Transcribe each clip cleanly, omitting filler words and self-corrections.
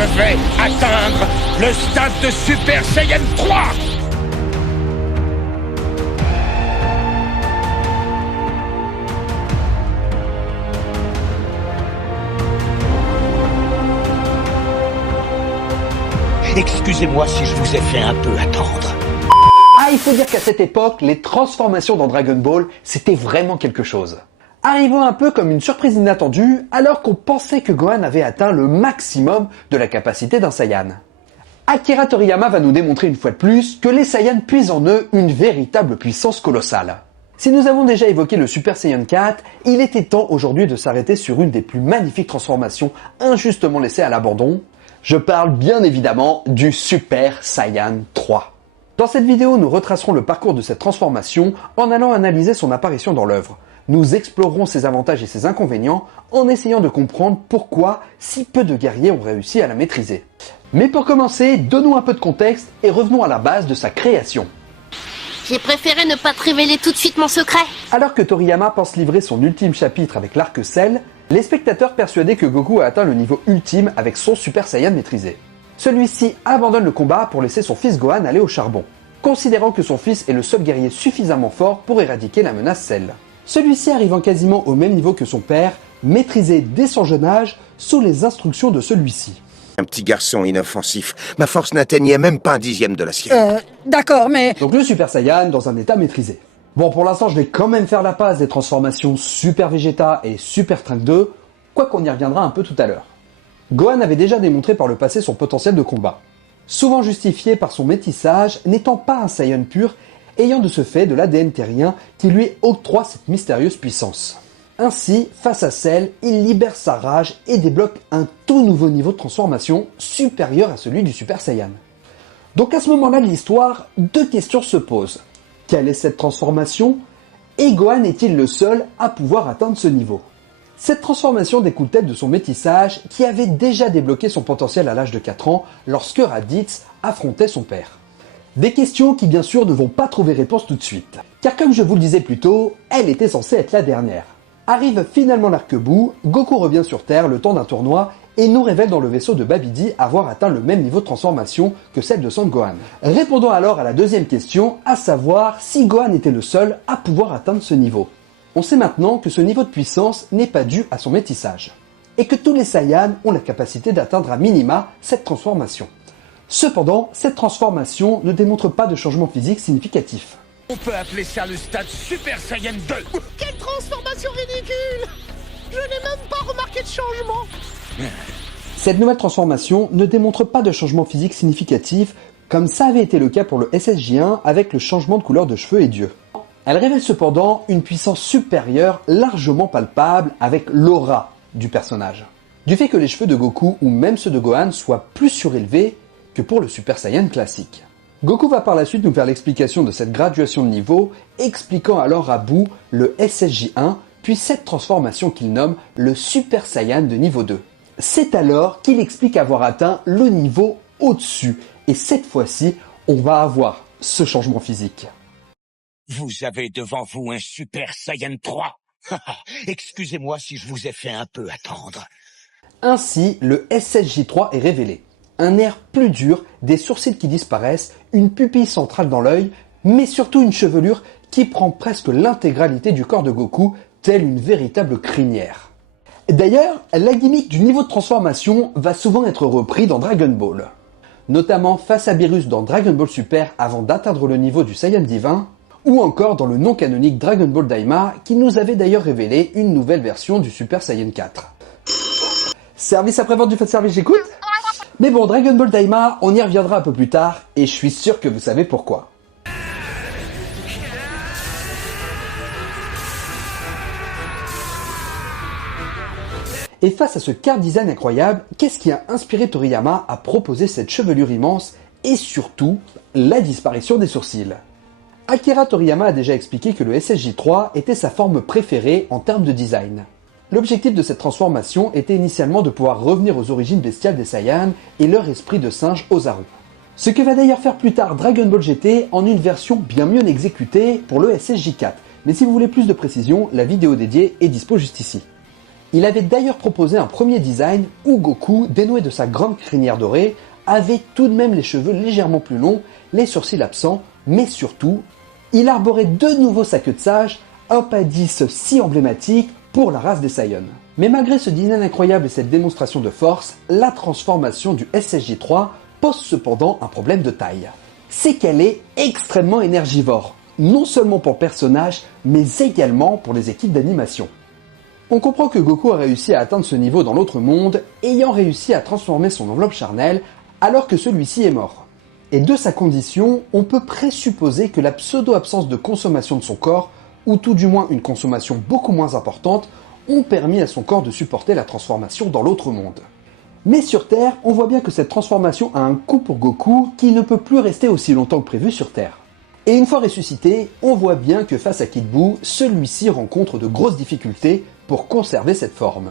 Je vais atteindre le stade de Super Saiyan 3. Excusez-moi si je vous ai fait un peu attendre. Ah, il faut dire qu'à cette époque, les transformations dans Dragon Ball, c'était vraiment quelque chose. Arrivant un peu comme une surprise inattendue, alors qu'on pensait que Gohan avait atteint le maximum de la capacité d'un Saiyan. Akira Toriyama va nous démontrer une fois de plus que les Saiyans puisent en eux une véritable puissance colossale. Si nous avons déjà évoqué le Super Saiyan 4, il était temps aujourd'hui de s'arrêter sur une des plus magnifiques transformations injustement laissées à l'abandon. Je parle bien évidemment du Super Saiyan 3. Dans cette vidéo, nous retracerons le parcours de cette transformation en allant analyser son apparition dans l'œuvre. Nous explorerons ses avantages et ses inconvénients en essayant de comprendre pourquoi si peu de guerriers ont réussi à la maîtriser. Mais pour commencer, donnons un peu de contexte et revenons à la base de sa création. J'ai préféré ne pas te révéler tout de suite mon secret. Alors que Toriyama pense livrer son ultime chapitre avec l'arc Cell, les spectateurs persuadés que Goku a atteint le niveau ultime avec son Super Saiyan maîtrisé. Celui-ci abandonne le combat pour laisser son fils Gohan aller au charbon, considérant que son fils est le seul guerrier suffisamment fort pour éradiquer la menace Cell. Celui-ci arrivant quasiment au même niveau que son père, maîtrisé dès son jeune âge, sous les instructions de celui-ci. Un petit garçon inoffensif. Ma force n'atteignait même pas un dixième de la sienne. D'accord, mais... Donc le Super Saiyan dans un état maîtrisé. Bon, pour l'instant, je vais quand même faire la passe des transformations Super Vegeta et Super Trunks 2, quoi qu'on y reviendra un peu tout à l'heure. Gohan avait déjà démontré par le passé son potentiel de combat, souvent justifié par son métissage, n'étant pas un Saiyan pur, ayant de ce fait de l'ADN terrien qui lui octroie cette mystérieuse puissance. Ainsi, face à Cell, il libère sa rage et débloque un tout nouveau niveau de transformation supérieur à celui du Super Saiyan. Donc à ce moment-là de l'histoire, deux questions se posent. Quelle est cette transformation? Et Gohan est-il le seul à pouvoir atteindre ce niveau? Cette transformation découle-t-elle de son métissage qui avait déjà débloqué son potentiel à l'âge de 4 ans lorsque Raditz affrontait son père? Des questions qui bien sûr ne vont pas trouver réponse tout de suite. Car comme je vous le disais plus tôt, elle était censée être la dernière. Arrive finalement l'arc-bout, Goku revient sur Terre le temps d'un tournoi et nous révèle dans le vaisseau de Babidi avoir atteint le même niveau de transformation que celle de Son Gohan. Répondons alors à la deuxième question, à savoir si Gohan était le seul à pouvoir atteindre ce niveau. On sait maintenant que ce niveau de puissance n'est pas dû à son métissage, et que tous les Saiyans ont la capacité d'atteindre à minima cette transformation. Cependant, cette transformation ne démontre pas de changement physique significatif. On peut appeler ça le stade Super Saiyan 2. Quelle transformation ridicule! Je n'ai même pas remarqué de changement. Cette nouvelle transformation ne démontre pas de changement physique significatif, comme ça avait été le cas pour le SSJ1 avec le changement de couleur de cheveux et d'yeux. Elle révèle cependant une puissance supérieure largement palpable avec l'aura du personnage. Du fait que les cheveux de Goku ou même ceux de Gohan soient plus surélevés que pour le Super Saiyan classique. Goku va par la suite nous faire l'explication de cette graduation de niveau, expliquant alors à Boo le SSJ1, puis cette transformation qu'il nomme le Super Saiyan de niveau 2. C'est alors qu'il explique avoir atteint le niveau au-dessus, et cette fois-ci, on va avoir ce changement physique. Vous avez devant vous un Super Saiyan 3. Excusez-moi si je vous ai fait un peu attendre. Ainsi, le SSJ3 est révélé. Un air plus dur, des sourcils qui disparaissent, une pupille centrale dans l'œil, mais surtout une chevelure qui prend presque l'intégralité du corps de Goku, telle une véritable crinière. D'ailleurs, la gimmick du niveau de transformation va souvent être repris dans Dragon Ball. Notamment face à Beerus dans Dragon Ball Super avant d'atteindre le niveau du Saiyan divin, ou encore dans le non-canonique Dragon Ball Daima qui nous avait d'ailleurs révélé une nouvelle version du Super Saiyan 4. Service après-vente du fait de service, j'écoute. Mais bon, Dragon Ball Daima, on y reviendra un peu plus tard, et je suis sûr que vous savez pourquoi. Et face à ce car design incroyable, qu'est-ce qui a inspiré Toriyama à proposer cette chevelure immense, et surtout, la disparition des sourcils? Akira Toriyama a déjà expliqué que le SSJ3 était sa forme préférée en termes de design. L'objectif de cette transformation était initialement de pouvoir revenir aux origines bestiales des Saiyans et leur esprit de singe Ozaru. Ce que va d'ailleurs faire plus tard Dragon Ball GT en une version bien mieux exécutée pour le SSJ4. Mais si vous voulez plus de précision, la vidéo dédiée est dispo juste ici. Il avait d'ailleurs proposé un premier design où Goku, dénoué de sa grande crinière dorée, avait tout de même les cheveux légèrement plus longs, les sourcils absents, mais surtout, il arborait de nouveau sa queue de sage, un pas 10 si emblématique pour la race des Saiyans. Mais malgré ce design incroyable et cette démonstration de force, la transformation du SSJ3 pose cependant un problème de taille. C'est qu'elle est extrêmement énergivore, non seulement pour le personnage, mais également pour les équipes d'animation. On comprend que Goku a réussi à atteindre ce niveau dans l'autre monde, ayant réussi à transformer son enveloppe charnelle alors que celui-ci est mort. Et de sa condition, on peut présupposer que la pseudo-absence de consommation de son corps, ou tout du moins une consommation beaucoup moins importante, ont permis à son corps de supporter la transformation dans l'autre monde. Mais sur Terre, on voit bien que cette transformation a un coût pour Goku qui ne peut plus rester aussi longtemps que prévu sur Terre. Et une fois ressuscité, on voit bien que face à Kid Buu, celui-ci rencontre de grosses difficultés pour conserver cette forme.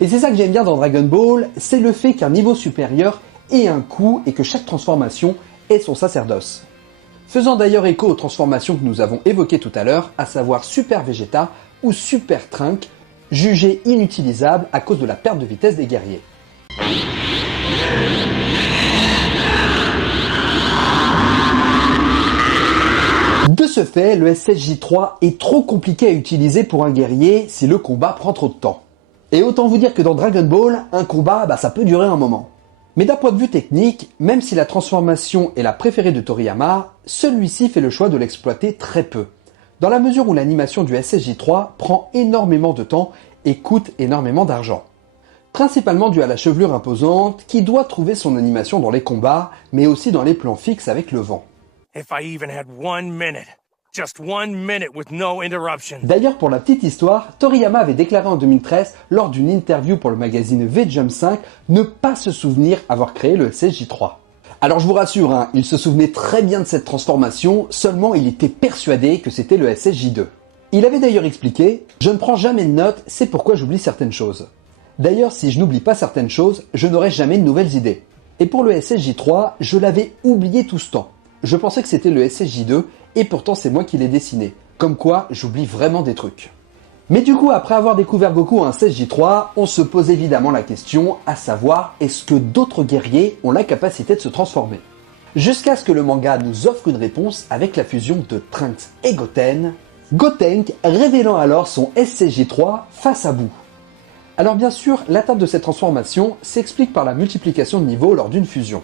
Et c'est ça que j'aime bien dans Dragon Ball, c'est le fait qu'un niveau supérieur ait un coût et que chaque transformation ait son sacerdoce. Faisant d'ailleurs écho aux transformations que nous avons évoquées tout à l'heure, à savoir Super Vegeta ou Super Trunk, jugés inutilisables à cause de la perte de vitesse des guerriers. De ce fait, le SSJ3 est trop compliqué à utiliser pour un guerrier si le combat prend trop de temps. Et autant vous dire que dans Dragon Ball, un combat, ça peut durer un moment. Mais d'un point de vue technique, même si la transformation est la préférée de Toriyama, celui-ci fait le choix de l'exploiter très peu, dans la mesure où l'animation du SSJ3 prend énormément de temps et coûte énormément d'argent. Principalement dû à la chevelure imposante qui doit trouver son animation dans les combats, mais aussi dans les plans fixes avec le vent. D'ailleurs, pour la petite histoire, Toriyama avait déclaré en 2013, lors d'une interview pour le magazine V-Jump 5, ne pas se souvenir avoir créé le SSJ3. Alors je vous rassure, il se souvenait très bien de cette transformation, seulement il était persuadé que c'était le SSJ2. Il avait d'ailleurs expliqué « Je ne prends jamais de notes, c'est pourquoi j'oublie certaines choses. D'ailleurs, si je n'oublie pas certaines choses, je n'aurai jamais de nouvelles idées. Et pour le SSJ3, je l'avais oublié tout ce temps. Je pensais que c'était le SSJ2, et pourtant c'est moi qui l'ai dessiné. Comme quoi, j'oublie vraiment des trucs. » Mais du coup, après avoir découvert Goku en SSJ3, on se pose évidemment la question, à savoir, est-ce que d'autres guerriers ont la capacité de se transformer? Jusqu'à ce que le manga nous offre une réponse avec la fusion de Trunks et Goten, Gotenk révélant alors son SSJ3 face à Buu. Alors bien sûr, l'atteinte de cette transformation s'explique par la multiplication de niveaux lors d'une fusion.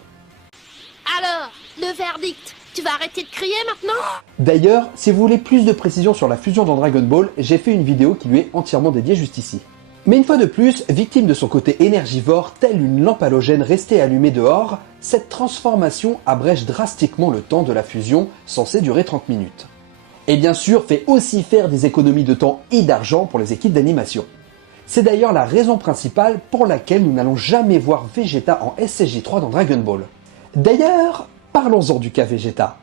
Alors, le verdict, tu vas arrêter de crier maintenant? D'ailleurs, si vous voulez plus de précisions sur la fusion dans Dragon Ball, j'ai fait une vidéo qui lui est entièrement dédiée juste ici. Mais une fois de plus, victime de son côté énergivore, telle une lampe halogène restée allumée dehors, cette transformation abrège drastiquement le temps de la fusion, censé durer 30 minutes. Et bien sûr, fait aussi faire des économies de temps et d'argent pour les équipes d'animation. C'est d'ailleurs la raison principale pour laquelle nous n'allons jamais voir Vegeta en SSJ3 dans Dragon Ball. D'ailleurs, parlons-en du cas Vegeta.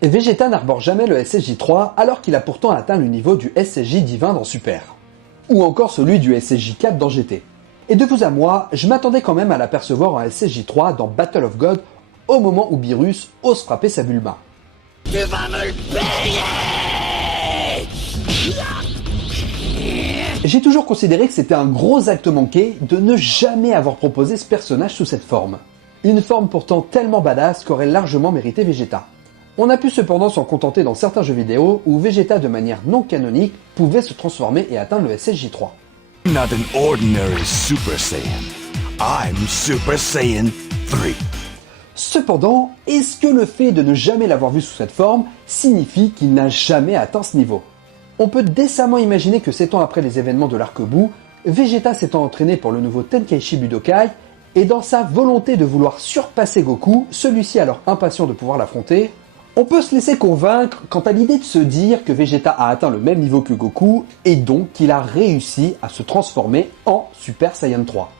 Vegeta n'arbore jamais le SSJ3 alors qu'il a pourtant atteint le niveau du SSJ divin dans Super. Ou encore celui du SSJ4 dans GT. Et de vous à moi, je m'attendais quand même à l'apercevoir en SSJ3 dans Battle of God au moment où Beerus ose frapper sa Bulma. Tu vas me le payer! J'ai toujours considéré que c'était un gros acte manqué de ne jamais avoir proposé ce personnage sous cette forme. Une forme pourtant tellement badass qu'aurait largement mérité Vegeta. On a pu cependant s'en contenter dans certains jeux vidéo où Vegeta de manière non canonique pouvait se transformer et atteindre le SSJ3. Not an ordinary Super Saiyan. I'm Super Saiyan 3. Cependant, est-ce que le fait de ne jamais l'avoir vu sous cette forme signifie qu'il n'a jamais atteint ce niveau? On peut décemment imaginer que 7 ans après les événements de l'arc Buu, Vegeta s'étant entraîné pour le nouveau Tenkaichi Budokai, et dans sa volonté de vouloir surpasser Goku, celui-ci alors impatient de pouvoir l'affronter, on peut se laisser convaincre quant à l'idée de se dire que Vegeta a atteint le même niveau que Goku, et donc qu'il a réussi à se transformer en Super Saiyan 3.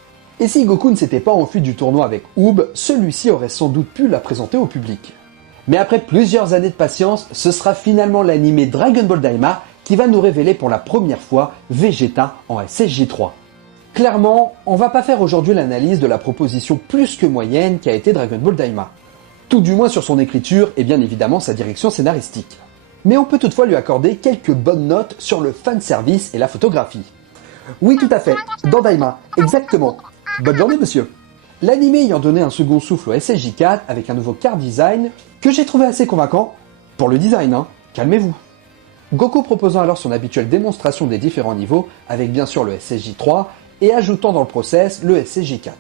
Et si Goku ne s'était pas enfui du tournoi avec Oob, celui-ci aurait sans doute pu la présenter au public. Mais après plusieurs années de patience, ce sera finalement l'anime Dragon Ball Daima qui va nous révéler pour la première fois Vegeta en SSJ3. Clairement, on va pas faire aujourd'hui l'analyse de la proposition plus que moyenne qu'a été Dragon Ball Daima. Tout du moins sur son écriture et bien évidemment sa direction scénaristique. Mais on peut toutefois lui accorder quelques bonnes notes sur le fanservice et la photographie. Oui, tout à fait, dans Daima, exactement. Bonne journée, monsieur. L'anime ayant donné un second souffle au SSJ4 avec un nouveau card design que j'ai trouvé assez convaincant. Pour le design, hein, calmez-vous. Goku proposant alors son habituelle démonstration des différents niveaux avec bien sûr le SSJ3 et ajoutant dans le process le SSJ4.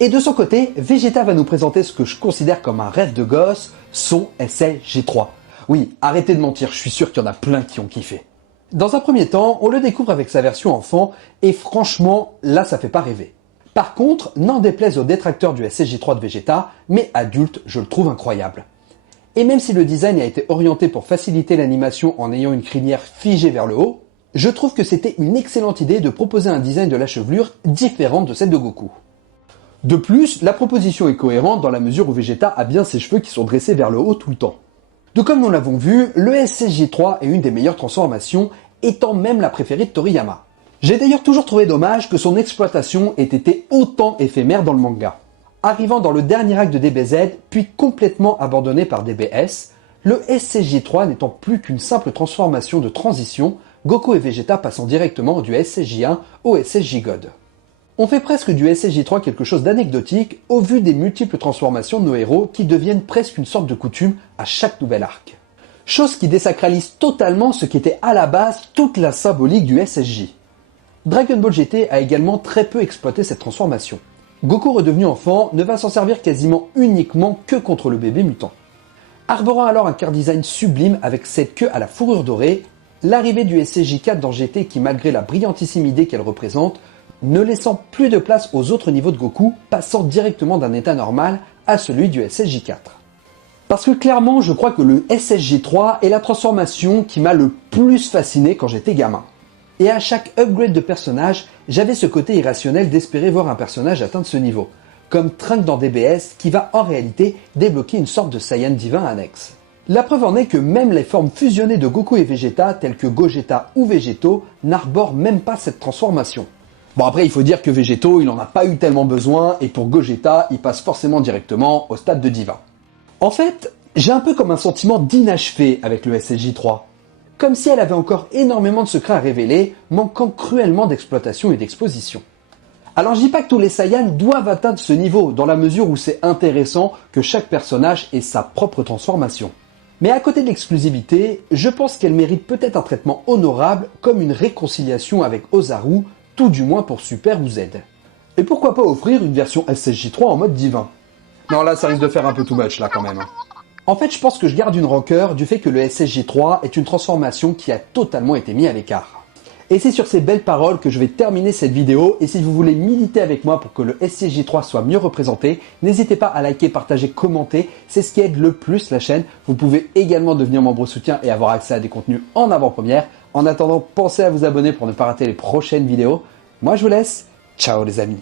Et de son côté, Vegeta va nous présenter ce que je considère comme un rêve de gosse, son SSJ3. Oui, arrêtez de mentir, je suis sûr qu'il y en a plein qui ont kiffé. Dans un premier temps, on le découvre avec sa version enfant, et franchement, là ça fait pas rêver. Par contre, n'en déplaise aux détracteurs du SSJ3 de Vegeta, mais adulte, je le trouve incroyable. Et même si le design a été orienté pour faciliter l'animation en ayant une crinière figée vers le haut, je trouve que c'était une excellente idée de proposer un design de la chevelure différente de celle de Goku. De plus, la proposition est cohérente dans la mesure où Vegeta a bien ses cheveux qui sont dressés vers le haut tout le temps. Donc comme nous l'avons vu, le SSJ3 est une des meilleures transformations, étant même la préférée de Toriyama. J'ai d'ailleurs toujours trouvé dommage que son exploitation ait été autant éphémère dans le manga. Arrivant dans le dernier acte de DBZ, puis complètement abandonné par DBS, le SSJ3 n'étant plus qu'une simple transformation de transition, Goku et Vegeta passant directement du SSJ1 au SSJ God. On fait presque du SSJ3 quelque chose d'anecdotique au vu des multiples transformations de nos héros qui deviennent presque une sorte de coutume à chaque nouvel arc. Chose qui désacralise totalement ce qui était à la base toute la symbolique du SSJ. Dragon Ball GT a également très peu exploité cette transformation. Goku redevenu enfant ne va s'en servir quasiment uniquement que contre le bébé mutant. Arborant alors un card design sublime avec cette queue à la fourrure dorée, l'arrivée du SSJ4 dans GT qui malgré la brillantissime idée qu'elle représente, ne laissant plus de place aux autres niveaux de Goku, passant directement d'un état normal à celui du SSJ4. Parce que clairement, je crois que le SSJ3 est la transformation qui m'a le plus fasciné quand j'étais gamin. Et à chaque upgrade de personnage, j'avais ce côté irrationnel d'espérer voir un personnage atteindre ce niveau, comme Trunks dans DBS qui va en réalité débloquer une sorte de Saiyan divin annexe. La preuve en est que même les formes fusionnées de Goku et Vegeta, telles que Gogeta ou Végéto, n'arborent même pas cette transformation. Bon après il faut dire que Végéto il en a pas eu tellement besoin et pour Gogeta il passe forcément directement au stade de divin. En fait, j'ai un peu comme un sentiment d'inachevé avec le SSJ3. Comme si elle avait encore énormément de secrets à révéler, manquant cruellement d'exploitation et d'exposition. Alors je dis pas que tous les Saiyans doivent atteindre ce niveau, dans la mesure où c'est intéressant que chaque personnage ait sa propre transformation. Mais à côté de l'exclusivité, je pense qu'elle mérite peut-être un traitement honorable comme une réconciliation avec Ozaru, tout du moins pour Super ou Z. Et pourquoi pas offrir une version SSJ3 en mode divin? Non là ça risque de faire un peu too much là quand même. En fait, je pense que je garde une rancœur du fait que le SSJ3 est une transformation qui a totalement été mise à l'écart. Et c'est sur ces belles paroles que je vais terminer cette vidéo, et si vous voulez militer avec moi pour que le SSJ3 soit mieux représenté, n'hésitez pas à liker, partager, commenter, c'est ce qui aide le plus la chaîne. Vous pouvez également devenir membre soutien et avoir accès à des contenus en avant-première. En attendant, pensez à vous abonner pour ne pas rater les prochaines vidéos. Moi je vous laisse, ciao les amis.